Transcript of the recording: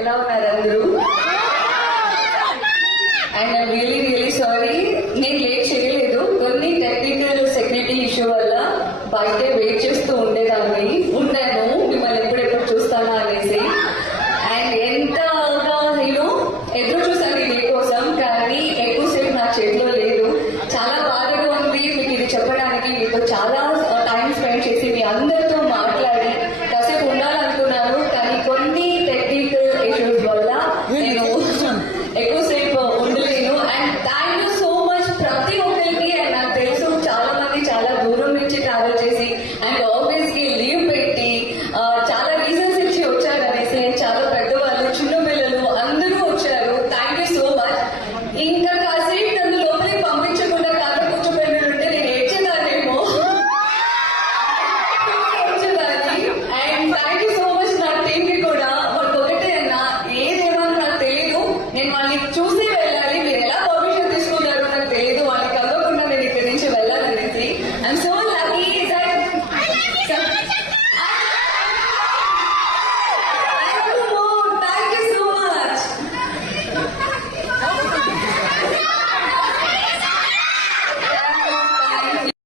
ఎలా ఉన్నారు అందరూ? అండ్ ఐ రియలీ సారీ, నేను లేట్ చేయలేదు. కొన్ని టెక్నికల్ సెక్యూరిటీ ఇష్యూ వల్ల బయట వెయిట్ చేస్తూ ఉండేదాన్ని.